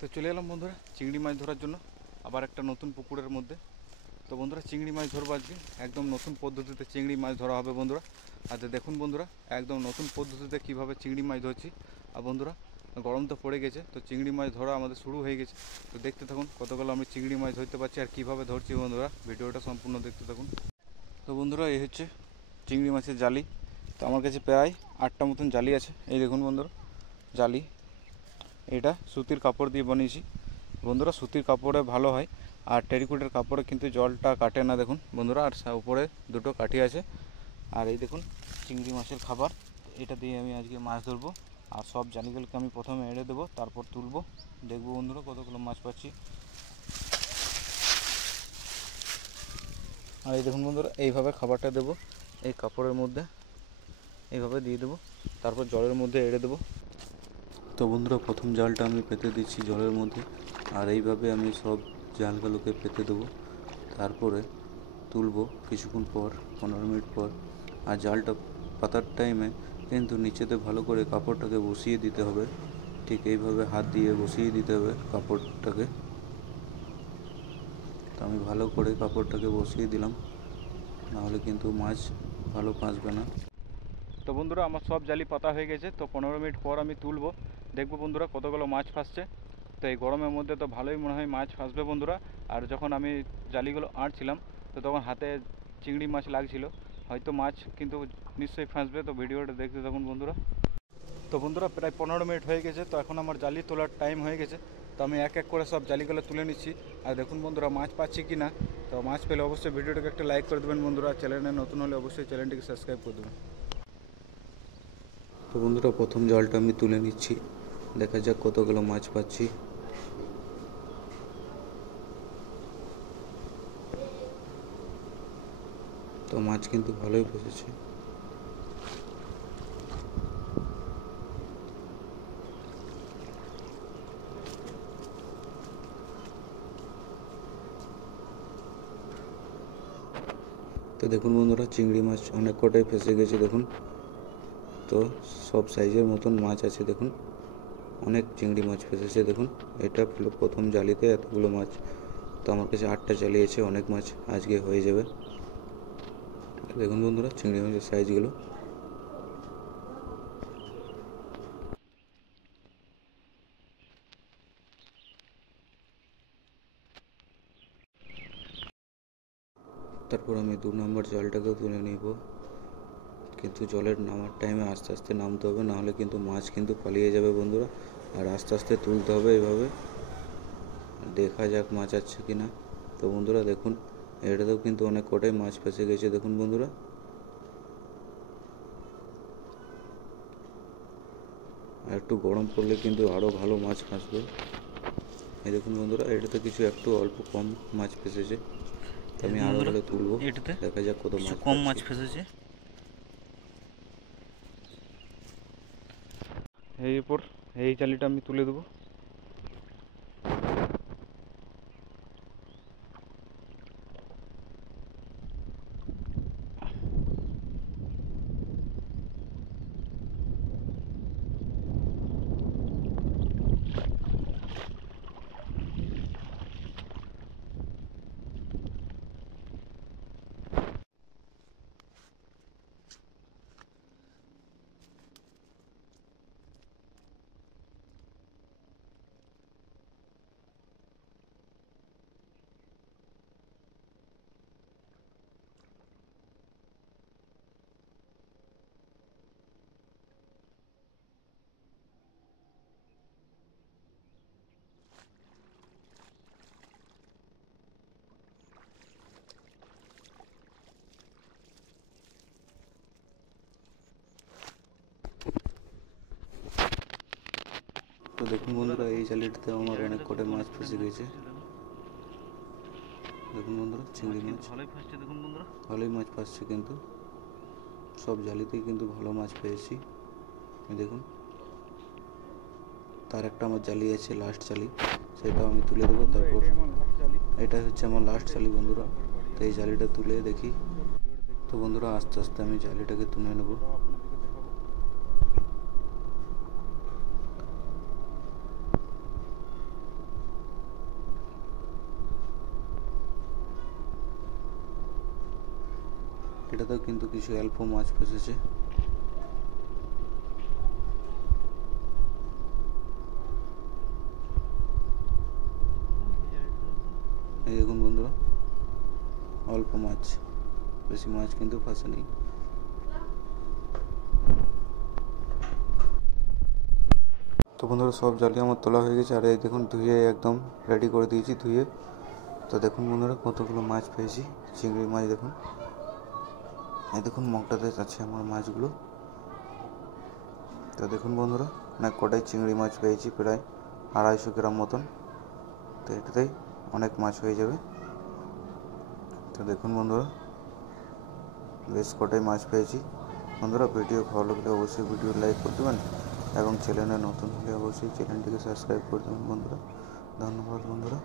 তো চলে এলাম বন্ধুরা চিংড়ি মাছ ধরার জন্য আবার একটা নতুন পুকুরের মধ্যে। তো বন্ধুরা চিংড়ি মাছ ধরবো আজকে, একদম নতুন পদ্ধতিতে চিংড়ি মাছ ধরা হবে বন্ধুরা। আর দেখুন বন্ধুরা একদম নতুন পদ্ধতিতে কীভাবে চিংড়ি মাছ ধরছি। আর বন্ধুরা গরম তো পড়ে গেছে, তো চিংড়ি মাছ ধরা আমাদের শুরু হয়ে গেছে। তো দেখতে থাকুন কতগুলো আমি চিংড়ি মাছ ধরতে পারছি আর কীভাবে ধরছি বন্ধুরা, ভিডিওটা সম্পূর্ণ দেখতে থাকুন। তো বন্ধুরা এই হচ্ছে চিংড়ি মাছের জালি। তো আমার কাছে প্রায় 8টা মতন জালি আছে। এই দেখুন বন্ধুরা জালি, এটা সুতির কাপড় দিয়ে বানিয়েছি বন্ধুরা। সুতির কাপড়ে ভালো হয়, আর টেরিকটের কাপড়ে কিন্তু জলটা কাটে না দেখুন বন্ধুরা। আর উপরে দুটো কাঠি আছে। আর এই দেখুন চিংড়ি মাছের খাবার, এটা দিয়ে আমি আজকে মাছ ধরবো। আর সব জালিগুলোকে আমি প্রথমে এড়ে দেবো, তারপর তুলবো। দেখবো বন্ধুরা কতগুলো মাছ পাচ্ছি। আর এই দেখুন বন্ধুরা এইভাবে খাবারটা দেবো, এই কাপড়ের মধ্যে এইভাবে দিয়ে দেবো, তারপর জলের মধ্যে এড়ে দেবো। তো বন্ধুরা প্রথম জালটা আমি পেতে দিচ্ছি জলের মধ্যে, আর এইভাবে আমি সব জালগুলোকে পেতে দেবো। তারপরে তুলবো কিছুক্ষণ পর, 15 মিনিট পর। আর জালটা পাতার টাইমে কিন্তু নিচেতে ভালো করে কাপড়টাকে বসিয়ে দিতে হবে। ঠিক এইভাবে হাত দিয়ে বসিয়ে দিতে হবে কাপড়টাকে। তো আমি ভালো করে কাপড়টাকে বসিয়ে দিলাম, নাহলে কিন্তু মাছ ভালো ফাঁসবে না। তো বন্ধুরা আমার সব জালি পাতা হয়ে গেছে। তো 15 মিনিট পর আমি তুলবো, দেখবো বন্ধুরা কতগুলো মাছ ফাঁসছে। তো এই গরমের মধ্যে তো ভালোই মনে হয় মাছ ফাঁসবে বন্ধুরা। আর যখন আমি জালিগুলো আঁটছিলাম তো তখন হাতে চিংড়ি মাছ লাগছিল, হয়তো মাছ কিন্তু নিশ্চয়ই ফাঁসবে। তো ভিডিওটা দেখতে থাকুন বন্ধুরা। তো বন্ধুরা প্রায় 15 মিনিট হয়ে গেছে। তো এখন আমার জালি তোলার টাইম হয়ে গেছে। তো আমি এক এক করে সব জালিগুলো তুলে নিচ্ছি। আর দেখুন বন্ধুরা মাছ পাচ্ছি কি না। তো মাছ পেলে অবশ্যই ভিডিওটাকে একটা লাইক করে দেবেন বন্ধুরা, চ্যানেলে নতুন হলে অবশ্যই চ্যানেলটিকে সাবস্ক্রাইব করে দেবেন। তো বন্ধুরা প্রথম জালটা আমি তুলে নিচ্ছি, দেখা যাক কতগুলো মাছ পাচ্ছি। তো মাছ কিন্তু ভালোই ফেসেছে। তো দেখুন বন্ধুরা চিংড়ি মাছ অনেক কটাই ফেসে গেছে দেখুন। তো সব সাইজের মতন মাছ আছে দেখুন, অনেক চিংড়ি মাছ ফেসেছে দেখুন। এটা প্রথম জালিতে এতগুলো মাছ। তো আমার কাছে 8টা জালি আছে, অনেক মাছ আজকে হয়ে যাবে। দেখুন বন্ধুরা চিংড়ি মাছের সাইজগুলো। তারপর আমি 2 নম্বর জালটাকেও তুলে নিব, কিন্তু জলের নামার টাইমে আস্তে আস্তে নামতে হবে, নাহলে কিন্তু মাছ কিন্তু পালিয়ে যাবে বন্ধুরা। আর আস্তে আস্তে তুলতে হবে এইভাবে। দেখা যাক মাছ আছে কি না। তো বন্ধুরা দেখুন এটাতেও কিন্তু অনেক কটাই মাছ ফেসে গেছে দেখুন বন্ধুরা। আর একটু গরম পড়লে কিন্তু আরও ভালো মাছ ফাঁসবে। এই দেখুন বন্ধুরা এটাতে কিছু একটু অল্প কম মাছ ফেসেছে। তো আমি আরও হলে তুলবো, দেখা যাক কত মাছ কম মাছ ফেসেছে। এরপর এই জালিটা আমি তুলে দেবো। তো দেখুন বন্ধুরা এই জালিটাতে আমার অনেক কটা মাছ ফেসে গেছে দেখুন বন্ধুরা। চিংড়ি মাছ ভালোই মাছ ফাঁসছে, কিন্তু সব জালিতেই কিন্তু ভালো মাছ পেয়েছি। দেখুন তার একটা আমার জালি আছে, লাস্ট জালি, সেটাও আমি তুলে দেবো। তারপর এটা হচ্ছে আমার লাস্ট জালি বন্ধুরা। তো এই জালিটা তুলে দেখি। তো বন্ধুরা আস্তে আস্তে আমি জালিটাকে তুলে নেব। এটাতেও কিন্তু কিছু অল্প মাছ ফেসেছে। এই দেখুন বন্ধুরা, অল্প মাছ, বেশি মাছ কিন্তু ফাঁসে নেই। তো বন্ধুরা সব জালি আমার তোলা হয়ে গেছে, আর এই দেখুন ধুয়ে একদম রেডি করে দিয়েছি ধুয়ে। তো দেখুন বন্ধুরা কতগুলো মাছ পেয়েছি, চিংড়ি মাছ দেখুন। এই দেখুন মগটাতে আছে আমার মাছগুলো। তো দেখুন বন্ধুরা অনেক কটাই চিংড়ি মাছ পেয়েছি, প্রায় 250 গ্রাম মতন। তো এটাতেই অনেক মাছ হয়ে যাবে। তো দেখুন বন্ধুরা বেশ কটাই মাছ পেয়েছি। বন্ধুরা ভিডিও ভালো লাগলে অবশ্যই ভিডিও লাইক করে দেবেন, এবং চ্যানেলে নতুন হলে অবশ্যই চ্যানেলটিকে সাবস্ক্রাইব করে দেবেন বন্ধুরা। ধন্যবাদ বন্ধুরা।